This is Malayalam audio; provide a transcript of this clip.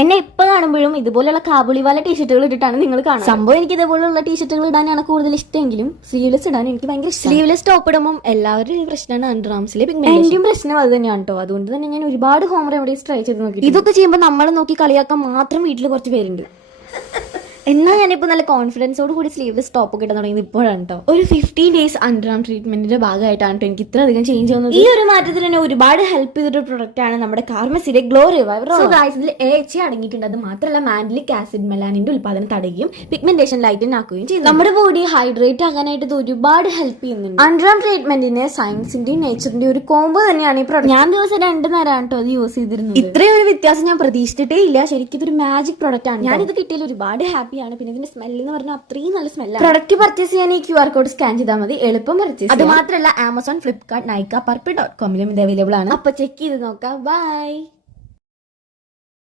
എന്നെ എപ്പോൾ കാണുമ്പോഴും ഇതുപോലെയുള്ള കാബൂളിവാല ടീഷർട്ടുകൾ ഇട്ടിട്ടാണ് നിങ്ങൾ കാണുന്നത്. സംഭവം എനിക്ക് ഇതുപോലുള്ള ടീഷർട്ടുകൾ ഇടാനാണ് കൂടുതൽ ഇഷ്ടമെങ്കിലും സ്ലീവ്ലെസ് ഇടാൻ എനിക്ക് ഭയങ്കര സ്ലീവ്ലെസ് ടോപ്പ് ഇടുമ്പോൾ എല്ലാവരുടെയും പ്രശ്നമാണ് അണ്ടർ ആംസിലെ പിഗ്മെന്റേഷൻ. എന്റെയും പ്രശ്നം അത് തന്നെയാണ് കേട്ടോ. അതുകൊണ്ട് തന്നെ ഞാൻ ഒരുപാട് ഹോം റെമഡീസ് ട്രൈ ചെയ്ത് നോക്കി. ഇതൊക്കെ ചെയ്യുമ്പോൾ നമ്മളെ നോക്കി കളിയാക്കാൻ മാത്രം വീട്ടിൽ കുറച്ച് പേരുണ്ട്. എന്നാൽ ഞാനിപ്പോൾ നല്ല കോൺഫിഡൻസോട് കൂടി സ്ലീവ്ലെസ് ടോപ്പ് കിട്ടാൻ തുടങ്ങിയത് ഇപ്പോഴാണ് കേട്ടോ. ഒരു 15 ഡേയ്സ് അണ്ടർ ആം ട്രീറ്റ്മെന്റിന്റെ ഭാഗമായിട്ടാണ് കേട്ടോ എനിക്ക് ഇത്ര അധികം ചേഞ്ച് വന്നത്. ഈ ഒരു മാറ്റത്തിൽ തന്നെ ഒരുപാട് ഹെൽപ്പ് ചെയ്തൊരു പ്രൊഡക്റ്റ് ആണ് നമ്മുടെ കാർമസിയുടെ ഗ്ലോ റിവൈവർ. ഇതിൽ AHA അടങ്ങിയിട്ടുണ്ട്. അത് മാത്രമല്ല മാൻഡലിക് ആസിഡ് മെലാനിന്റെ ഉൽപ്പാദനം തടയുകയും പിഗ്മെന്റേഷൻ ലൈറ്റൻ ആക്കുകയും ചെയ്യും. നമ്മുടെ ബോഡി ഹൈഡ്രേറ്റ് ആകാനായിട്ട് ഇത് ഒരുപാട് ഹെൽപ്പ് ചെയ്യുന്നുണ്ട്. അണ്ടർ ആം ട്രീറ്റ്മെന്റിന് സയൻസിന്റെയും നേച്ചറിന്റെയും ഒരു കോംബോ തന്നെയാണ് ഈ പ്രൊഡക്റ്റ്. ഞാൻ ദിവസം 2 നേരമാണ് കേട്ടോ അത് യൂസ് ചെയ്തിരുന്നത്. ഇത്രയും ഒരു വ്യത്യാസം ഞാൻ പ്രതീക്ഷിച്ചിട്ടേ ഇല്ല. ശരിക്കും ഇതൊരു മാജിക് പ്രൊഡക്റ്റ് ആണ്. ഞാനിത് കിട്ടിയാൽ ഒരുപാട് ഹാപ്പിയാണ്. പിന്നെ ഇതിന്റെ സ്മെല്ല് എന്ന് പറഞ്ഞാൽ അത്രയും നല്ല സ്മെല്ലാണ്. പ്രൊഡക്റ്റ് പർച്ചേസ് ചെയ്യാൻ ഈ QR കോഡ് സ്കാൻ ചെയ്താൽ മതി. എളുപ്പം പർച്ചേസ്. അത് മാത്രമല്ല ആമസോൺ, ഫ്ലിപ്കാർട്ട്, നൈക്ക, പർപ്പിൾ.com ഇത് അവൈലബിൾ ആണ്. അപ്പൊ ചെക്ക് ചെയ്ത് നോക്കാം. ബൈ.